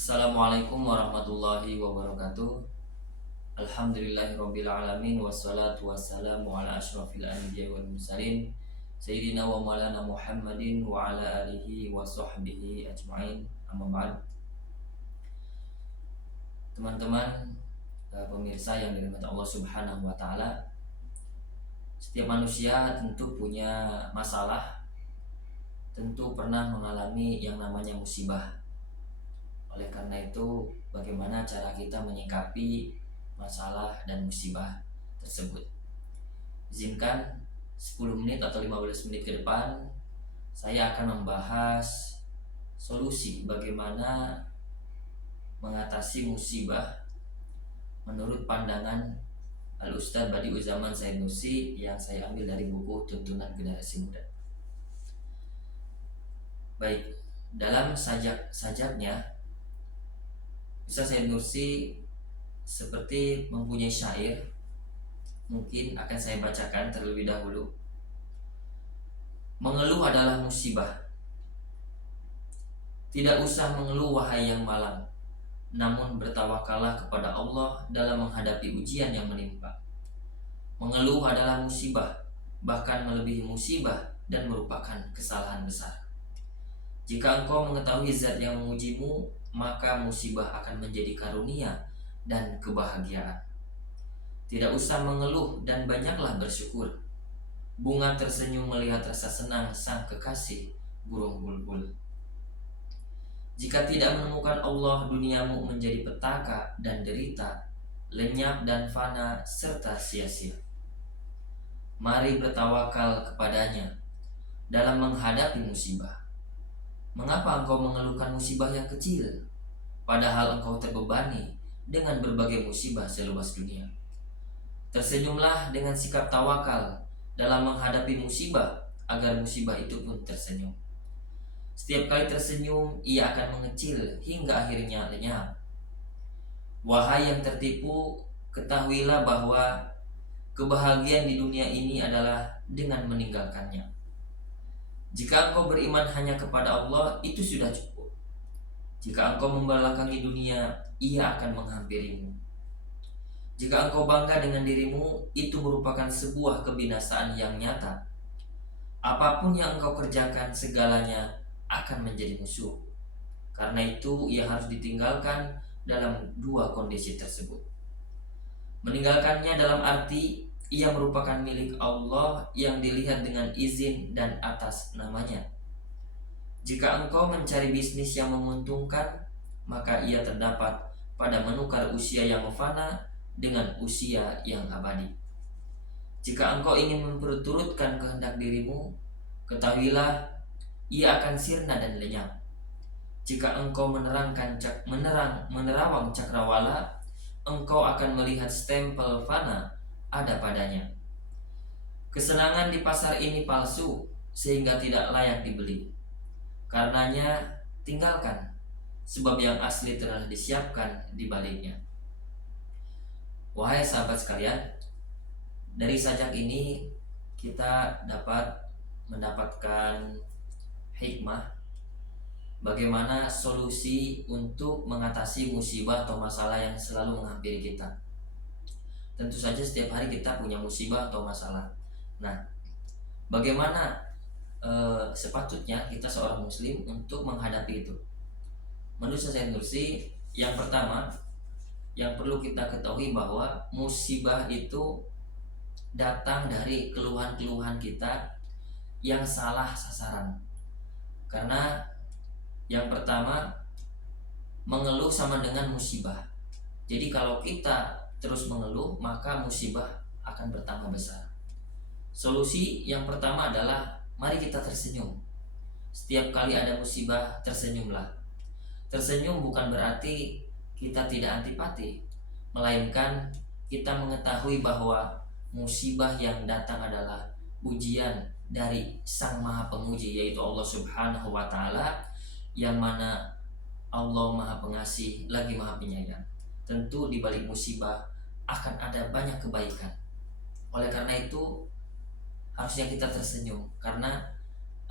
Assalamualaikum warahmatullahi wabarakatuh. Alhamdulillahirabbil alamin wassalatu wassalamu ala asyrofil anbiya'i wal mursalin sayyidina wa maulana Muhammadin wa ala alihi wa sahbihi ajmain. Amma ba'd. Teman-teman, pemirsa yang dirahmati Allah Subhanahu wa taala, setiap manusia tentu punya masalah, tentu pernah mengalami yang namanya musibah. Oleh karena itu, bagaimana cara kita menyikapi masalah dan musibah tersebut? Izinkan 10 menit atau 15 menit ke depan saya akan membahas solusi bagaimana mengatasi musibah menurut pandangan Al-Ustaz Badiu'uzzaman Said Nursi yang saya ambil dari buku Tuntunan Generasi Muda. Baik, dalam sajak-sajaknya Ustaz Said Nursi seperti mempunyai syair, mungkin akan saya bacakan terlebih dahulu. Mengeluh adalah musibah. Tidak usah mengeluh wahai yang malang, namun bertawakallah kepada Allah dalam menghadapi ujian yang menimpa. Mengeluh adalah musibah, bahkan melebihi musibah dan merupakan kesalahan besar. Jika engkau mengetahui zat yang mengujimu, maka musibah akan menjadi karunia dan kebahagiaan. Tidak usah mengeluh dan banyaklah bersyukur. Bunga tersenyum melihat rasa senang sang kekasih burung bulbul. Jika tidak menemukan Allah, duniamu menjadi petaka dan derita, lenyap dan fana serta sia-sia. Mari bertawakal kepadanya dalam menghadapi musibah. Mengapa engkau mengeluhkan musibah yang kecil, padahal engkau terbebani dengan berbagai musibah seluas dunia? Tersenyumlah dengan sikap tawakal dalam menghadapi musibah, agar musibah itu pun tersenyum. Setiap kali tersenyum, ia akan mengecil hingga akhirnya lenyap. Wahai yang tertipu, ketahuilah bahwa kebahagiaan di dunia ini adalah dengan meninggalkannya. Jika engkau beriman hanya kepada Allah, itu sudah cukup. Jika engkau membelakangi dunia, ia akan menghampirimu. Jika engkau bangga dengan dirimu, itu merupakan sebuah kebinasaan yang nyata. Apapun yang engkau kerjakan, segalanya akan menjadi musuh. Karena itu, ia harus ditinggalkan dalam dua kondisi tersebut. Meninggalkannya dalam arti ia merupakan milik Allah yang dilihat dengan izin dan atas namanya. Jika engkau mencari bisnis yang menguntungkan, maka ia terdapat pada menukar usia yang fana dengan usia yang abadi. Jika engkau ingin memperturutkan kehendak dirimu, ketahuilah ia akan sirna dan lenyap. Jika engkau menerawang cakrawala, engkau akan melihat stempel fana ada padanya. Kesenangan di pasar ini palsu, sehingga tidak layak dibeli. Karenanya tinggalkan, sebab yang asli telah disiapkan di baliknya. Wahai sahabat sekalian, dari sajak ini kita dapat mendapatkan hikmah bagaimana solusi untuk mengatasi musibah atau masalah yang selalu menghampiri kita. Tentu saja setiap hari kita punya musibah atau masalah. Nah, bagaimana sepatutnya kita seorang muslim untuk menghadapi itu? Menurut Syekh Nursi, yang pertama yang perlu kita ketahui bahwa musibah itu datang dari keluhan-keluhan kita yang salah sasaran. Karena yang pertama, mengeluh sama dengan musibah. Jadi kalau kita terus mengeluh, maka musibah akan bertambah besar. Solusi yang pertama adalah mari kita tersenyum. Setiap kali ada musibah, tersenyumlah. Tersenyum bukan berarti kita tidak antipati, melainkan kita mengetahui bahwa musibah yang datang adalah ujian dari Sang Maha Penguji, yaitu Allah Subhanahu wa taala, yang mana Allah Maha Pengasih lagi Maha Penyayang. Tentu di balik musibah akan ada banyak kebaikan. Oleh karena itu harusnya kita tersenyum, karena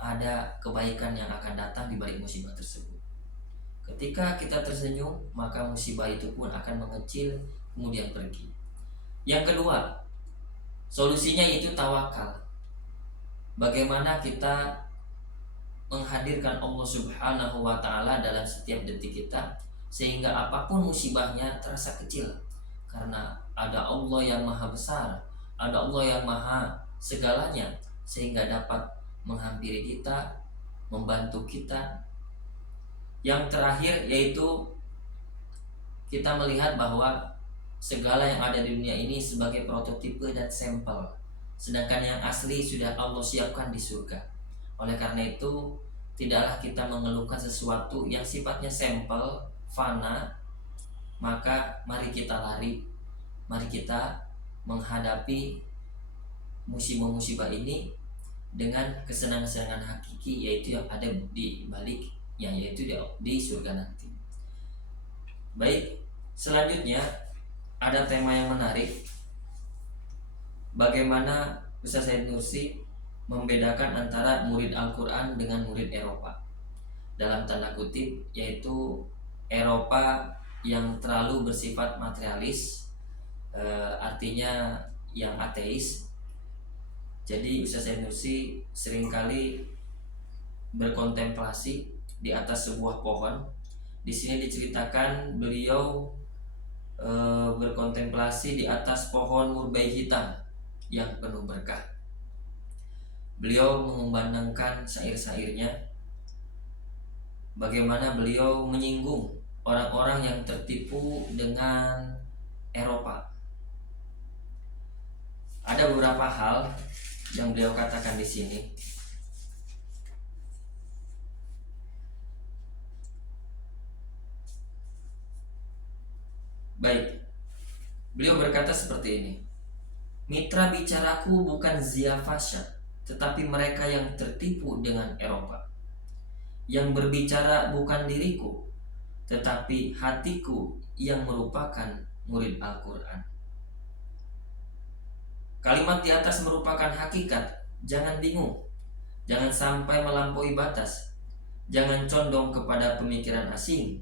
ada kebaikan yang akan datang di balik musibah tersebut. Ketika kita tersenyum, maka musibah itu pun akan mengecil kemudian pergi. Yang kedua, solusinya itu tawakal. Bagaimana kita menghadirkan Allah Subhanahu wa taala dalam setiap detik kita sehingga apapun musibahnya terasa kecil karena ada Allah yang maha besar, ada Allah yang maha segalanya sehingga dapat menghampiri kita, membantu kita. Yang terakhir yaitu kita melihat bahwa segala yang ada di dunia ini sebagai prototipe dan sampel, sedangkan yang asli sudah Allah siapkan di surga. Oleh karena itu, tidaklah kita mengeluhkan sesuatu yang sifatnya sampel, fana, maka mari kita lari, mari kita menghadapi musibah-musibah ini dengan kesenangan-kesenangan hakiki, yaitu yang ada di baliknya, yaitu di surga nanti. Baik, selanjutnya ada tema yang menarik. Bagaimana Ustaz Said Nursi membedakan antara murid Al-Quran dengan murid Eropa, dalam tanda kutip, yaitu Eropa yang terlalu bersifat materialis, artinya yang ateis. Jadi Ustaz Said Nursi seringkali berkontemplasi di atas sebuah pohon. Di sini diceritakan beliau berkontemplasi di atas pohon murbai hitam yang penuh berkah. Beliau mengumandangkan syair-syairnya, bagaimana beliau menyinggung orang-orang yang tertipu dengan Eropa. Ada beberapa hal yang beliau katakan di sini. Baik, beliau berkata seperti ini. Mitra bicaraku bukan Ziyafasha, tetapi mereka yang tertipu dengan Eropa. Yang berbicara bukan diriku, tetapi hatiku yang merupakan murid Al-Quran. Kalimat di atas merupakan hakikat. Jangan bingung, jangan sampai melampaui batas, jangan condong kepada pemikiran asing.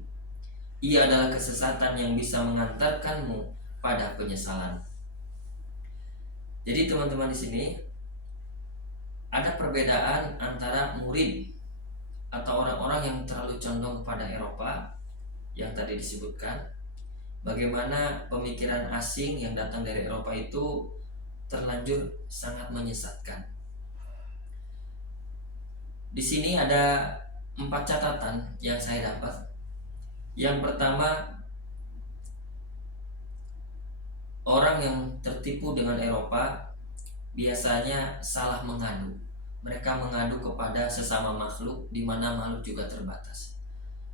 Ia adalah kesesatan yang bisa mengantarkanmu pada penyesalan. Jadi teman-teman, di sini ada perbedaan antara murid atau orang-orang yang terlalu condong kepada Eropa yang tadi disebutkan. Bagaimana pemikiran asing yang datang dari Eropa itu terlanjur sangat menyesatkan. Di sini ada 4 catatan yang saya dapat. Yang pertama, orang yang tertipu dengan Eropa biasanya salah mengadu. Mereka mengadu kepada sesama makhluk, di mana makhluk juga terbatas.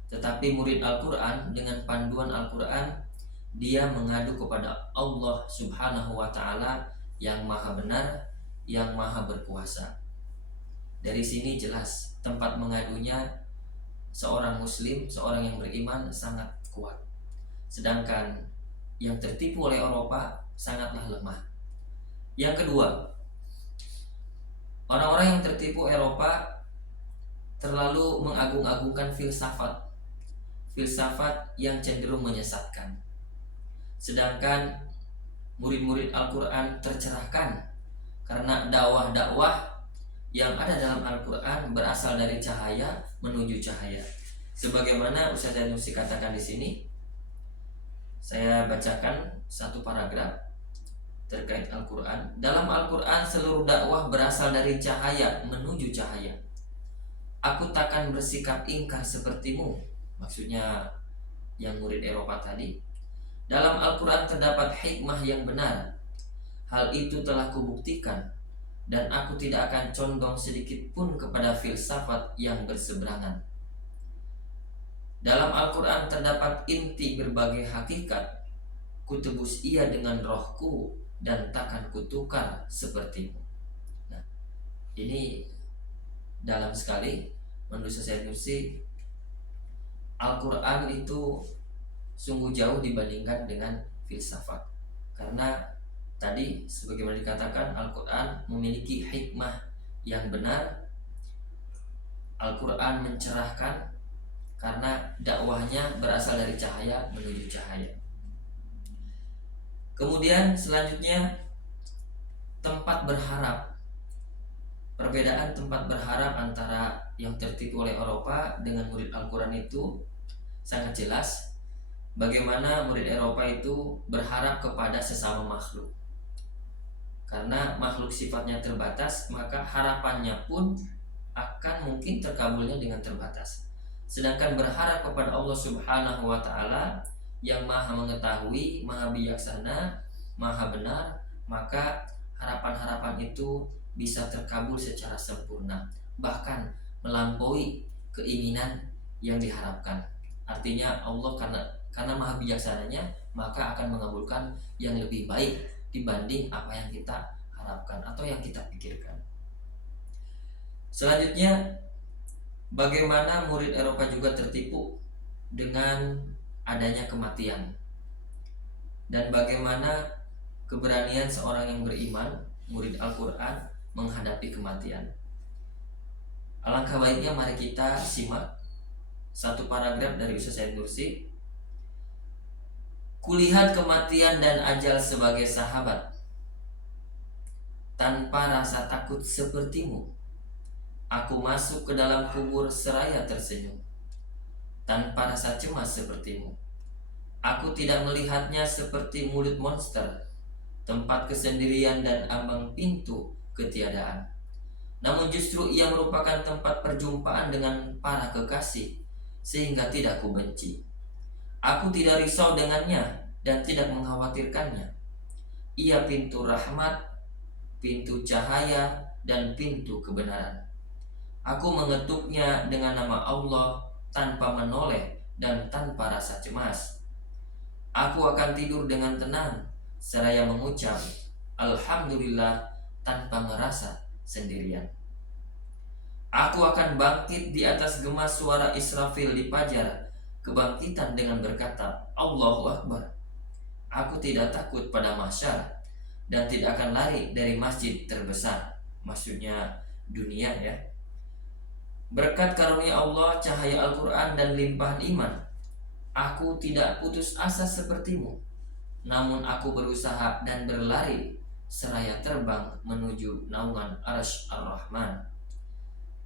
Tetapi murid Al-Quran dengan panduan Al-Quran, dia mengadu kepada Allah Subhanahu wa ta'ala yang maha benar, yang maha berkuasa. Dari sini jelas tempat mengadunya seorang muslim, seorang yang beriman sangat kuat. Sedangkan yang tertipu oleh Eropa sangatlah lemah. Yang kedua, orang-orang yang tertipu Eropa terlalu mengagung-agungkan filsafat yang cenderung menyesatkan. Sedangkan murid-murid Al-Quran tercerahkan karena dakwah-dakwah yang ada dalam Al-Quran berasal dari cahaya menuju cahaya. Sebagaimana Ustaz Nursi katakan di sini, saya bacakan satu paragraf terkait Al-Quran. Dalam Al-Quran seluruh dakwah berasal dari cahaya menuju cahaya. Aku takkan bersikap ingkar sepertimu, maksudnya yang murid Eropa tadi. Dalam Al-Quran terdapat hikmah yang benar. Hal itu telah kubuktikan, dan aku tidak akan condong sedikit pun kepada filsafat yang berseberangan. Dalam Al-Quran terdapat inti berbagai hakikat. Kutebus ia dengan rohku, dan takkan kutukar sepertimu. Nah, ini dalam sekali menurut saya Nursi. Al-Quran itu sungguh jauh dibandingkan dengan filsafat. Karena tadi sebagaimana dikatakan, Al-Quran memiliki hikmah yang benar. Al-Quran mencerahkan, karena dakwahnya berasal dari cahaya menuju cahaya. Kemudian selanjutnya tempat berharap. Perbedaan tempat berharap antara yang tertipu oleh Eropa dengan murid Al-Quran itu sangat jelas. Bagaimana murid Eropa itu berharap kepada sesama makhluk. Karena makhluk sifatnya terbatas, maka harapannya pun akan mungkin terkabulnya dengan terbatas. Sedangkan berharap kepada Allah Subhanahu wa Ta'ala yang Maha Mengetahui, Maha Bijaksana, Maha Benar, maka harapan-harapan itu bisa terkabul secara sempurna, bahkan melampaui keinginan yang diharapkan. Artinya Allah karena Maha Bijaksananya, maka akan mengabulkan yang lebih baik dibanding apa yang kita harapkan atau yang kita pikirkan. Selanjutnya, bagaimana murid Eropa juga tertipu dengan adanya kematian, dan bagaimana keberanian seorang yang beriman, murid Al-Quran, menghadapi kematian. Alangkah baiknya mari kita simak satu paragraf dari Ustaz Said Nursi. Kulihat kematian dan ajal sebagai sahabat, tanpa rasa takut sepertimu. Aku masuk ke dalam kubur seraya tersenyum, tanpa rasa cemas sepertimu. Aku tidak melihatnya seperti mulut monster, tempat kesendirian dan ambang pintu ketiadaan. Namun justru ia merupakan tempat perjumpaan dengan para kekasih, sehingga tidak ku benci. Aku tidak risau dengannya dan tidak mengkhawatirkannya. Ia pintu rahmat, pintu cahaya, dan pintu kebenaran. Aku mengetuknya dengan nama Allah tanpa menoleh dan tanpa rasa cemas. Aku akan tidur dengan tenang seraya mengucap Alhamdulillah tanpa merasa sendirian. Aku akan bangkit di atas gema suara Israfil di fajar kebangkitan dengan berkata Allahu Akbar. Aku tidak takut pada mahsyar dan tidak akan lari dari masjid terbesar, maksudnya dunia ya. Berkat karunia Allah, cahaya Al-Quran dan limpahan iman, aku tidak putus asa sepertimu. Namun aku berusaha dan berlari seraya terbang menuju naungan Arsy Ar-Rahman.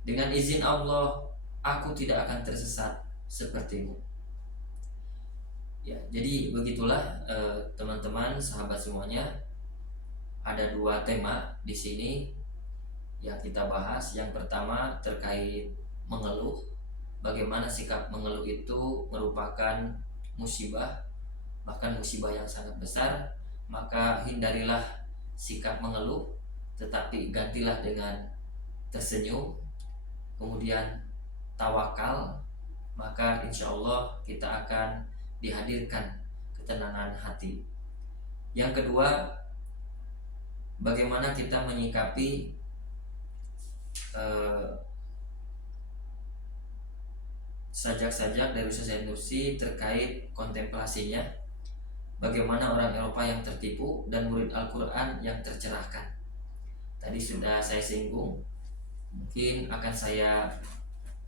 Dengan izin Allah, aku tidak akan tersesat sepertimu. Ya, jadi begitulah teman-teman, sahabat semuanya. Ada dua tema di sini yang kita bahas. Yang pertama terkait mengeluh. Bagaimana sikap mengeluh itu merupakan musibah, bahkan musibah yang sangat besar. Maka hindarilah sikap mengeluh, tetapi gantilah dengan tersenyum, kemudian tawakal. Maka insya Allah kita akan dihadirkan ketenangan hati. Yang kedua, bagaimana kita menyikapi sajak-sajak dari Ustaz Said Nursi terkait kontemplasinya. Bagaimana orang Eropa yang tertipu dan murid Al-Quran yang tercerahkan. Tadi sudah saya singgung, mungkin akan saya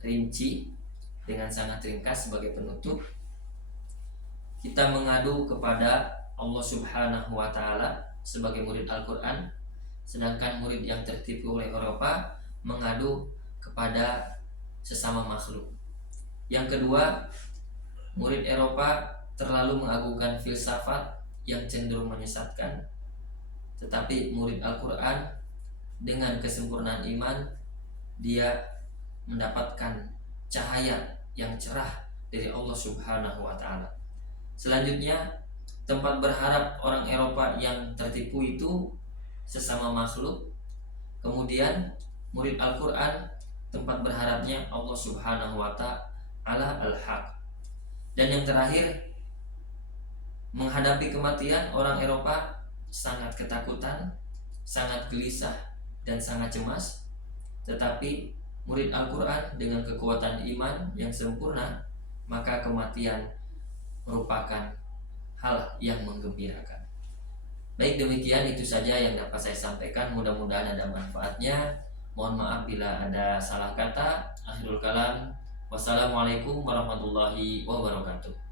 rinci dengan sangat ringkas sebagai penutup. Kita mengadu kepada Allah Subhanahu wa Ta'ala sebagai murid Al-Quran, sedangkan murid yang tertipu oleh Eropa mengadu kepada sesama makhluk. Yang kedua, murid Eropa terlalu mengagungkan filsafat yang cenderung menyesatkan, tetapi murid Al-Quran dengan kesempurnaan iman, dia mendapatkan cahaya yang cerah dari Allah Subhanahu wa Ta'ala. Selanjutnya, tempat berharap orang Eropa yang tertipu itu sesama makhluk. Kemudian murid Al-Quran tempat berharapnya Allah Subhanahu wa Ta'ala al-Haq. Dan yang terakhir, menghadapi kematian, orang Eropa sangat ketakutan, sangat gelisah, dan sangat cemas. Tetapi murid Al-Quran dengan kekuatan iman yang sempurna, maka kematian merupakan hal yang menggembirakan. Baik, demikian itu saja yang dapat saya sampaikan. Mudah-mudahan ada manfaatnya. Mohon maaf bila ada salah kata. Akhirul kalam. Wassalamualaikum warahmatullahi wabarakatuh.